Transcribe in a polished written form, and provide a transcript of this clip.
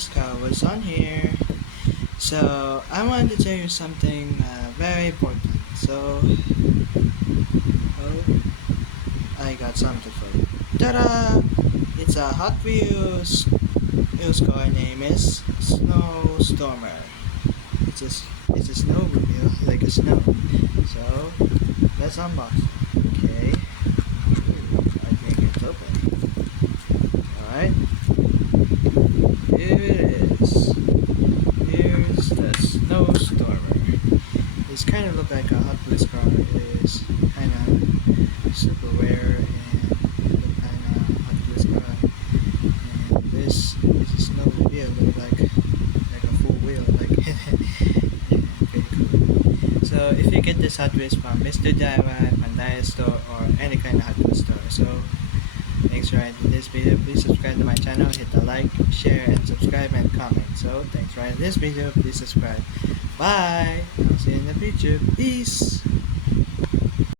guys, Cowboys on here. So I wanted to tell you something very important. Oh, I got something for you. Ta-da! It's a Hot Wheels. Whose car name is Snowstormer. It's a snowmobile like a snow. So let's unbox. Okay. I think it's open. Alright. Here it is. Here's the Snowstormer. It's kind of look like a Hot Wheels car. It is kind of super rare and look kind of Hot Wheels car. And this is a snowmobile look like a full wheel, like yeah, pretty cool. So if you get this Hot Wheels from Mr. DIY, Pandaya store, or any kind of Hot Wheels store, so thanks for watching this video. Please subscribe to my channel, hit the like, share, and subscribe and comment. So thanks for watching this video. Please subscribe. Bye. I'll see you in the future. Peace.